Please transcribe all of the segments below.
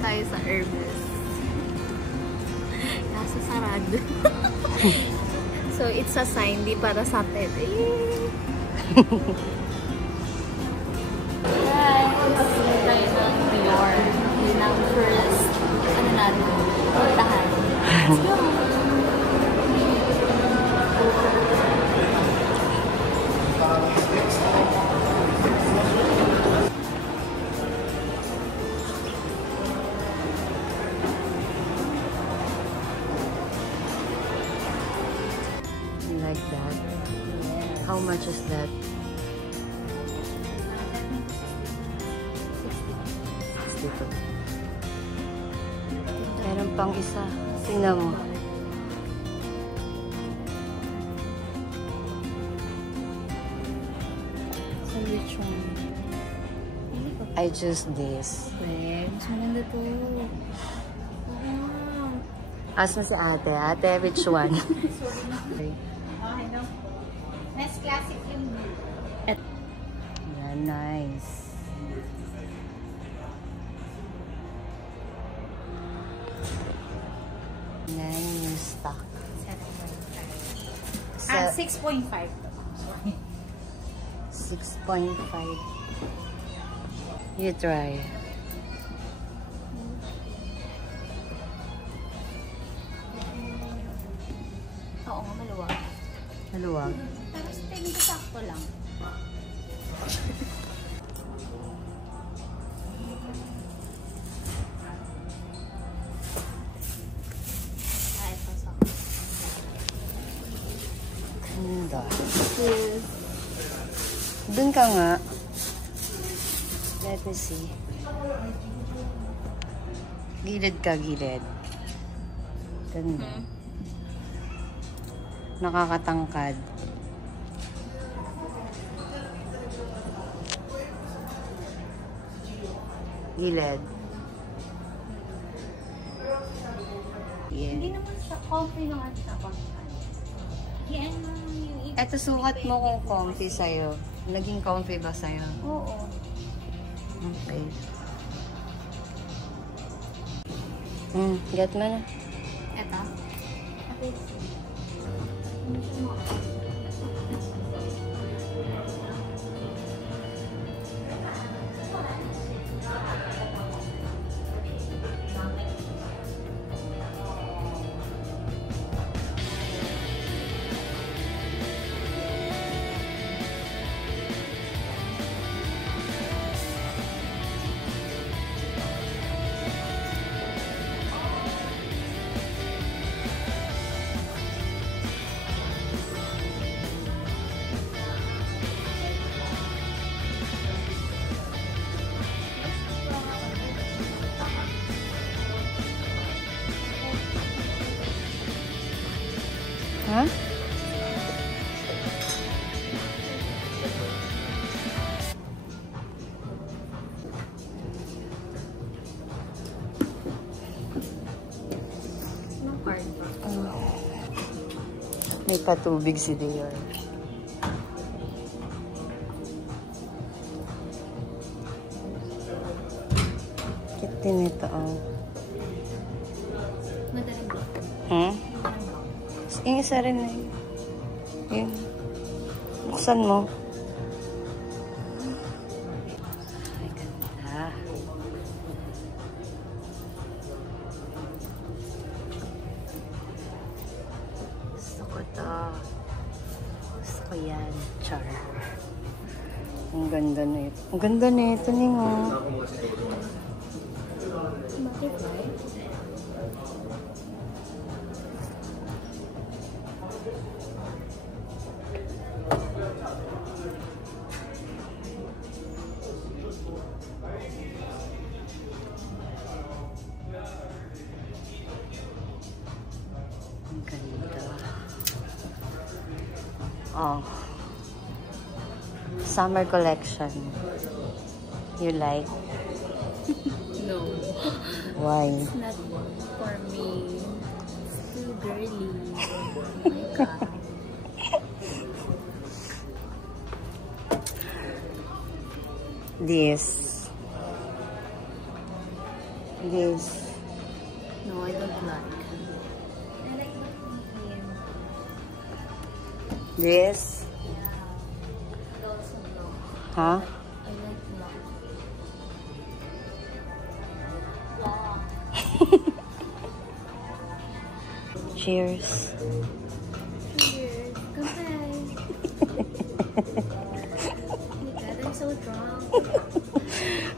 tayo sa Hermes. Kaso sarado. So, it's a sign, di para sa atin. Guys, hindi tayo ng Dior. Yun ang first, ano natin, puntahan. Let's go! Like that. How much is that? 62. Meron pang isa. Tingnan mo. Sandwich one. I choose this. Mas maganda to. Ask mo si ate. Ate, which one? Okay, no? Mas classic yung Yeah, nice. Yan yung stock. 6.5. 6.5. You try. Oo, maluwag. Maluwag. Pero sa tingin ko sakto lang. Ito sakto. Ganda. Yes. Dun ka nga. Let me see. Gilid ka, gilid. Ganda. Nakakatangkad. Gilid. Yeah. Hindi naman siya comfy naman siya. Yan yung Eto, sukat mo kung comfy sa'yo. Naging comfy ba sa'yo? Oo. Okay. Get mo na. Ito? Okay. Ha? Anong card ba? May patubig si Dior. Kit din ito, oh. Madaling ba? Yung isa rin na yun. Yun. Buksan mo. Ay, ganda. Gusto ko to. Gusto ko yan. Char. Ang ganda na ito. Ang ganda na ito, Ningo. Bakit ba? Ang ganda. Oh. Summer collection. You like? No. Why? It's not for me. It's too girly. Oh my God. This. This. No, I don't like. This. Also no. Huh? I like black. Cheers. Cheers. Kampay. I'm so drunk.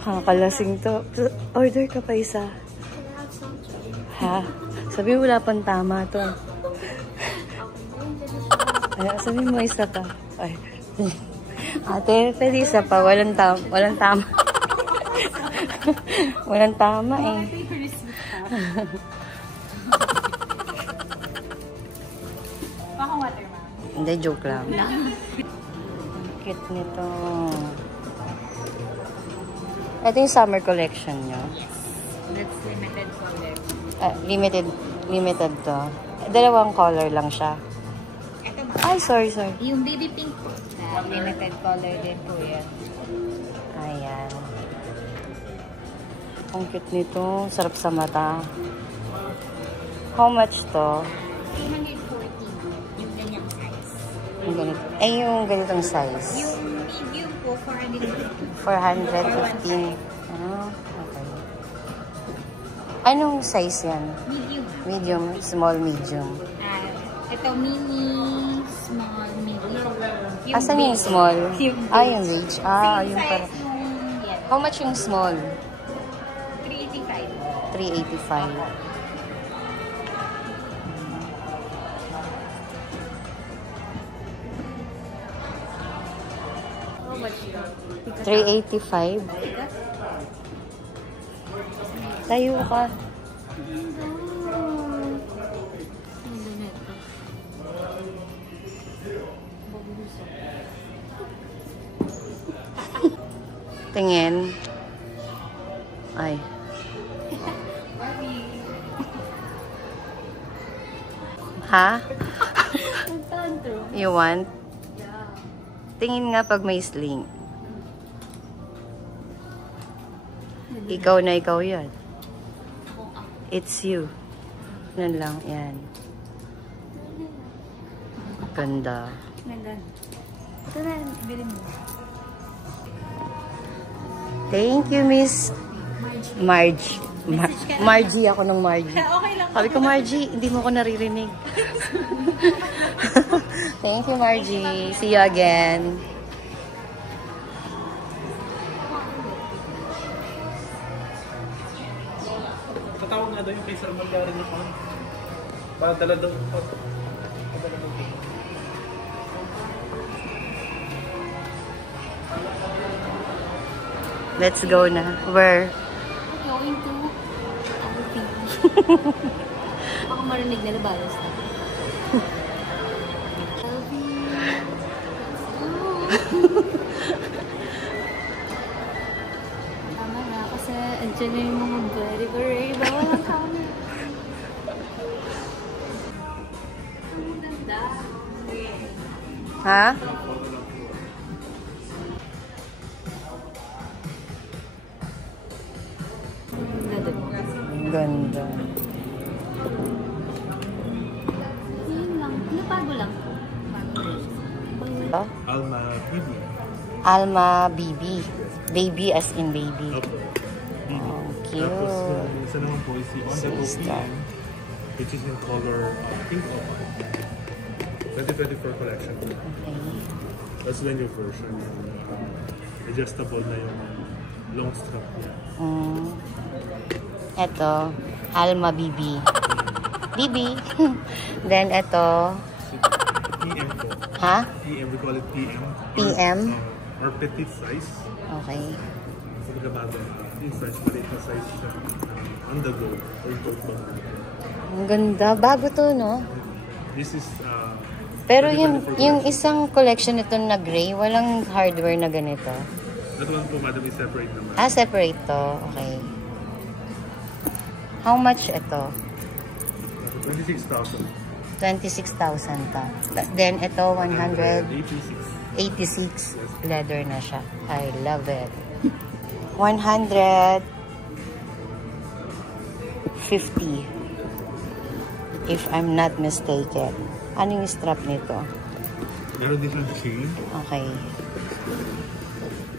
Kakalasing to. Order ka pa isa. Can I have some drink? Ha? Sabi mo wala pang tama to. Ay, sabi mo isa pa. Ay. Ate, pwede isa pa. Walang tama. Walang tama. Walang tama eh. Baka water, ma'am. Hindi, joke lang. Cute nito. Ito yung summer collection nyo. That's limited collection. Limited to. Dalawang color lang siya. Ito ba? Ay, sorry. Yung baby pink po. Limited color din po yan. Ayan. Ang cute nito. Sarap sa mata. How much to? 240. Yung ganyang size. Yung ganito. Eh, yung ganitong size. Yung medium po, 450. 415. Ah, okay. Anong size yan? Medium. Medium, small, medium. Ito mini, small, medium. Asan yung small? Yung yung beige. Yung para. Yan. How much yung small? 385. 385. How much yun? 385. Tayo ka. Tingin. Ay. Ha? You want? Tingin nga pag may sling. Ikaw na ikaw yan. It's you. Yan lang, yan. Ganda. Ganda. Ito na, bilhin mo. Thank you, Miss Margie. Margie ako ng Margie. Okay lang. Sabi ko, Margie, hindi mo ko naririnig. Thank you, Margie. See you again. Tatawag nga daw yung kay Sir Magyari niyo pa. Padala daw. Padala daw. Let's go na. Where? Going to LV. Baka marinig na labalas na. LV. Tama na kasi andyan na yung mga very bawal ang camera. Ang ganda. Ha? Ganda. Yun lang. Napago lang. Alma BB. Alma BB. Baby as in baby. Opo. BB. Oh, cute. Tapos isa naman po is si On The Go Sister. PM, which is in color pink opal. 2024 collection. Okay. That's the new version. Adjustable na yung long strap niya. Ito, Alma BB. BB. Then ito, PM po. ha? PM, we call it PM. PM? Or petite size. Okay. So, bago. In French, maliit na size siya. On the go. Or tote bag. Ang ganda. Bago to, no? This is Pero 2024 yung collection. isang collection nito na gray, walang hardware na ganito. That one po, madam, is separate naman. Separate to. Okay. How much ito? 26,000. 26,000 to. Then ito, 86. 186. Leather na siya. I love it. 100. $150. If I'm not mistaken. Ano yung strap nito? Meron din siyang chain. Okay.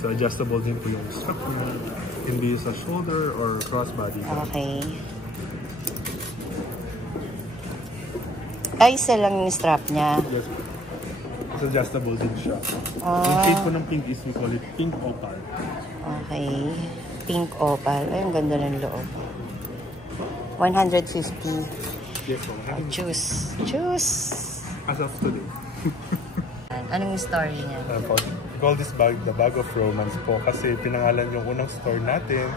So adjustable din po yung strap niya. Hindi sa shoulder or crossbody. Okay. Ay, isa lang yung strap niya. Yes. It's adjustable din siya. Ah. Yung shade po ng pink is we call it pink opal. Okay. Pink opal. Ay, ang ganda ng loob. 150. Yes po. Juice. Juice. As of today. Anong story niya? We call this bag the Bag of Romance po kasi pinangalan yung unang store natin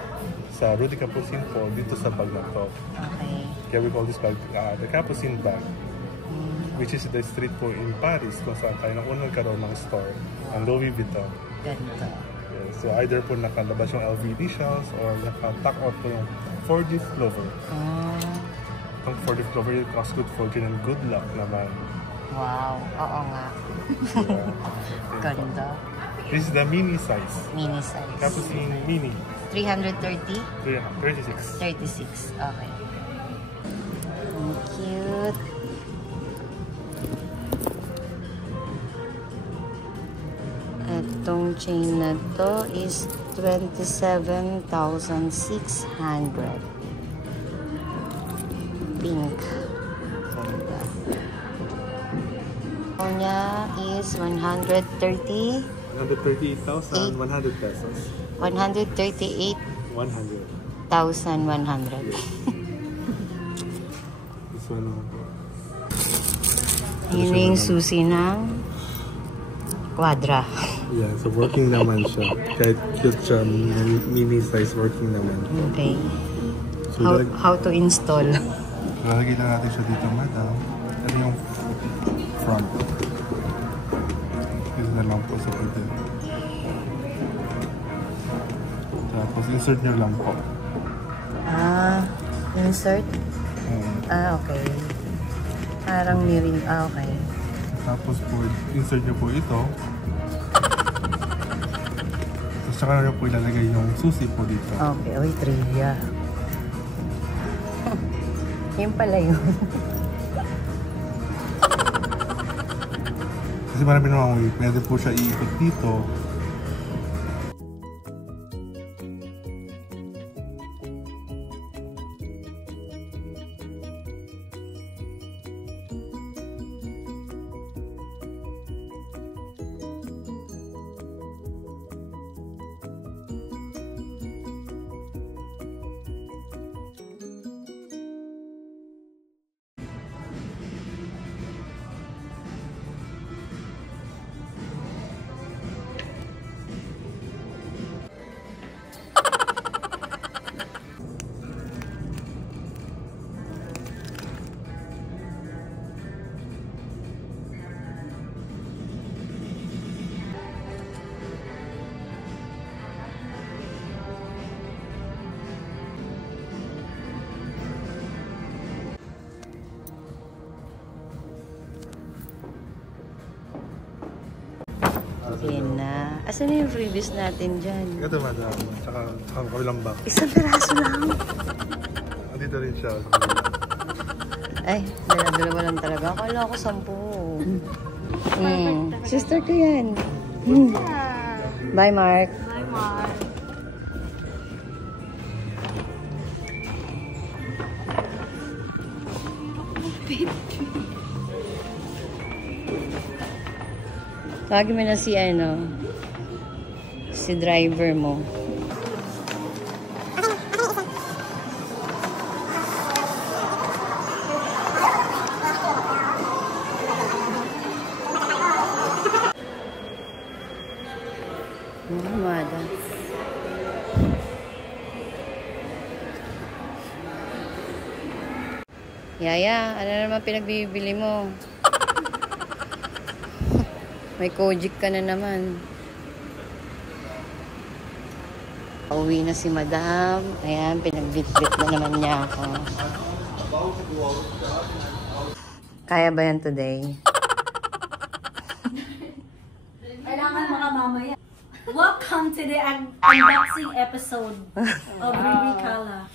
sa Rue de Capucine po dito sa bag na to. Okay. Kaya we call this bag the Capucine bag, which is the street po in Paris kung saan tayo nang unang karoon ng store, ang Louis Vuitton. Ganda. Yeah, so either po nakalabas yung LV editions or naka-tuck out po yung 4D Clover. Ang 4D Clover yung cost good fortune and good luck naman. Wow. Oo nga. Yeah. Ganda. This is the mini size. Mini size. Capucine Mini. 330? 36. 36. Okay. Ang cute. Itong chain na to is 27,600. Pink. Ito niya is 138,100 pesos. 138,100. 100. This one naman po. Yun yung susi ng quadra. Yeah, so working naman siya. Kahit cute siya, mini size working naman. Okay. So, How to install? lalagay lang natin siya dito, madam. Ito yung front. Ito na lang po sa pwede. Tapos insert nyo lang po. Insert? Okay. Parang mirin. Okay. Tapos po, insert nyo po ito. Tapos saka nyo po ilalagay yung susi po dito. Okay. Uy, trivia. Yun pala yun. Kasi marami namang way. Pwede po siya iikot dito. Yan na. Asan na yung freebies natin dyan? Ito madam. Tsaka kabilang box. Isang piraso lang. Dito rin siya. Ay, dala-dalawa lang talaga. Akala ko 10. Sister ko yan. Bye, Mark. Bye, Mark. Tawagin mo na si si driver mo. Mamada. Yaya, ano naman pinagbibili mo? May Kojic ka na naman. Pauwi na si Madam. Ayan, pinagbitbit na naman niya ako. Kaya ba yan today? Kailangan mga mamaya. Welcome to the unboxing episode of Riri Kala.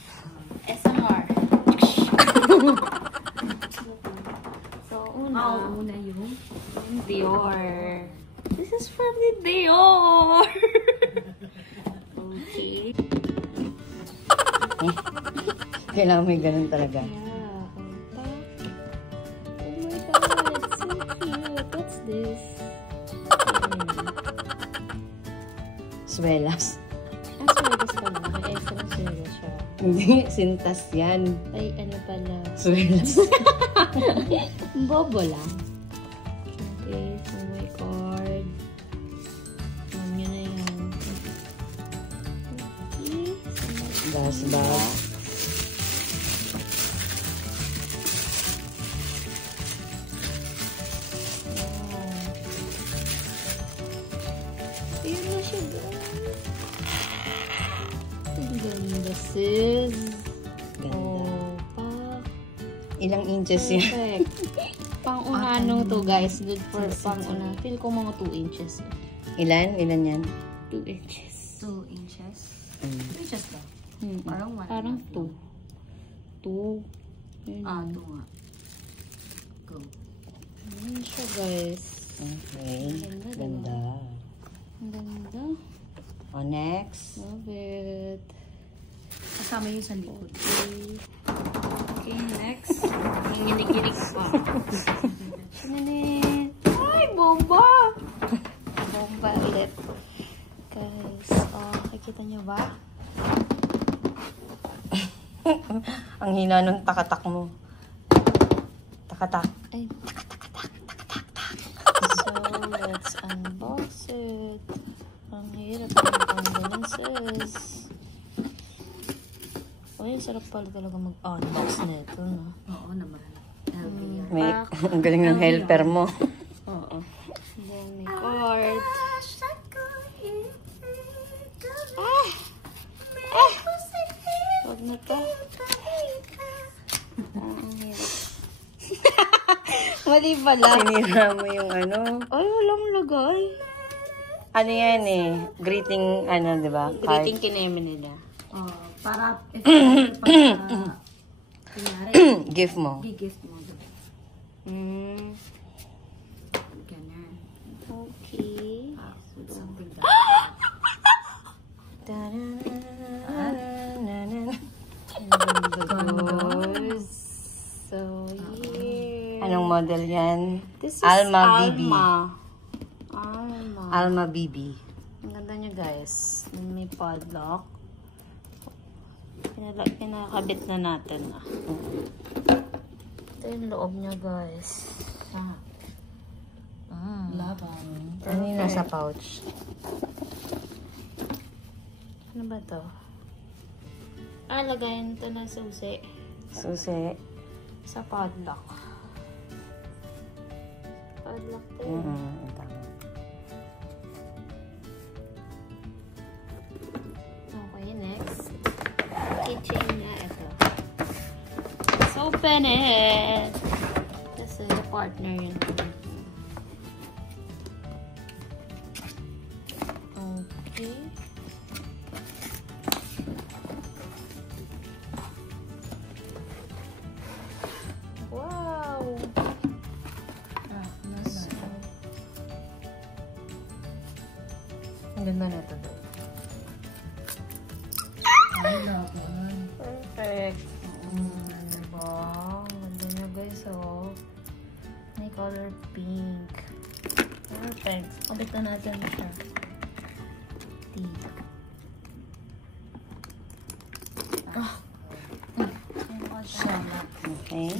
SMR. lang ni Dior. Okay. Kailangan may ganun talaga. Yeah. Oh my God. So cute. What's this? Swelas. Swelas pala. May extra swelas siya. Hindi, sintas yan. Ay, ano pala. Swelas. Bobo lang. Okay, so my card. Alam nyo na yan. Okay. Das bag. Ayan na siya, guys. Ang ganda, sis. Oh, pa. Ilang inches yun? Perfect. Pang-unanong to, guys. Good for pang-una. Feel ko mga 2 inches. Ilan? Ilan yan? 2 inches. 2 inches? 2 inches ba? Parang 1. Parang 2. 2. Ah, 2 nga. Go. Ayan siya, guys. Okay. Ganda, Ganda. Ang ganda. O, next. Love it. Kasama yung sa likod. Okay. Okay, next. Nanginig-ginig pa. Sinanit. Ay, bomba! Bomba ulit. Guys, nakikita niyo ba? Ang hina nung takatak mo. Takatak. Ay. So, let's unbox it. Ang hirap ang ganun, sis. Uy, sarap pala talaga mag-unbox nito, no? Oo naman. LBR. May, ang galing ng helper mo. Oo. Then, may card. Huwag na to. Ang hirap. Mali pala. Sinira mo yung ano. Ay, walang lagay. Ano yan eh. Greeting, ano, di ba? Greeting kineme nila. Para, if kunyari, Gift mo. gift mo. Mm. Ganyan. Okay. With something that. So, yeah. Anong model yan? This is Alma BB. Alma. Alma BB. Ang ganda niya, guys. May padlock. Pinakabit na natin. Ito yung loob niya, guys. Laban. Ano yung nasa pouch? Ano ba to? Lagayin ito na susi. Susi. Sa padlock. Padlock to. Tama. Okay, next. Keychain niya. Ito. Let's open it. Kasi partner yun. Okay. Wow! Ang ganda na ito. Perfect. Diba? Ang ganda niya, guys, oh. May color pink. Perfect. Kabit na natin siya. Dito. Okay.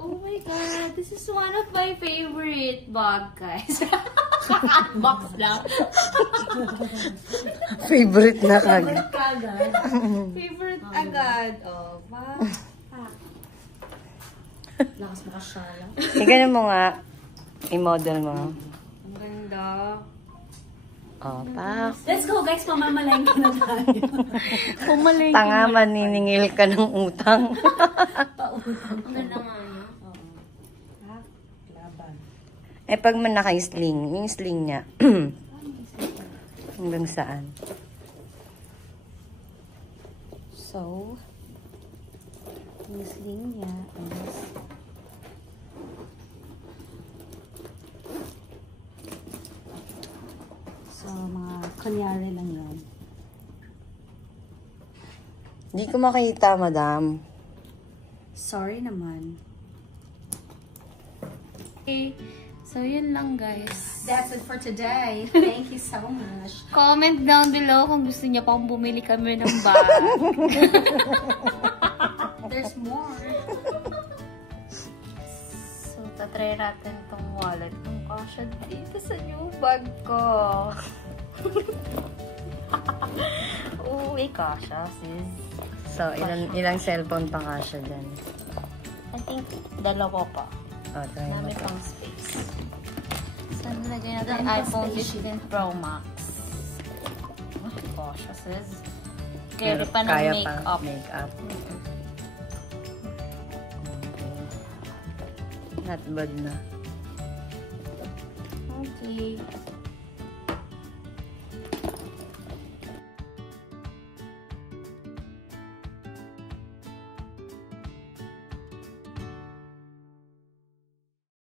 Oh my God, this is one of my favorite bag, guys. Box lang. Favorite na kagad. Favorite agad. Oh, ba? Lakas mo kasyala. Tignan mo nga. I-model mo. Ang ganda. Oh, pak. Let's go guys, pamamalengke na tayo. Pumalengke. Tanga, maniningil ka ng utang. Ang ganda nga, no? Laban. Eh, pag man naka-sling, yung sling niya. Hanggang saan? So, yung sling niya is Kunyari lang yun. Hindi ko makita, madam. Sorry naman. Okay. So, yun lang, guys. That's it for today. Thank you so much. Comment down below kung gusto niyo pang bumili kami ng bag. There's more. So, tatry natin tong wallet kung kasya dito sa new bag ko. Oo, kasha, sis. So, ilang cellphone pa kasha dyan? I think, dalawa pa. Oh, try mo Dami to. pang space. Saan nilagay natin iPhone 15 Pro Max? Oh, kasya, sis. Carry pa ng Kaya makeup. pa makeup. Not bad na. Okay.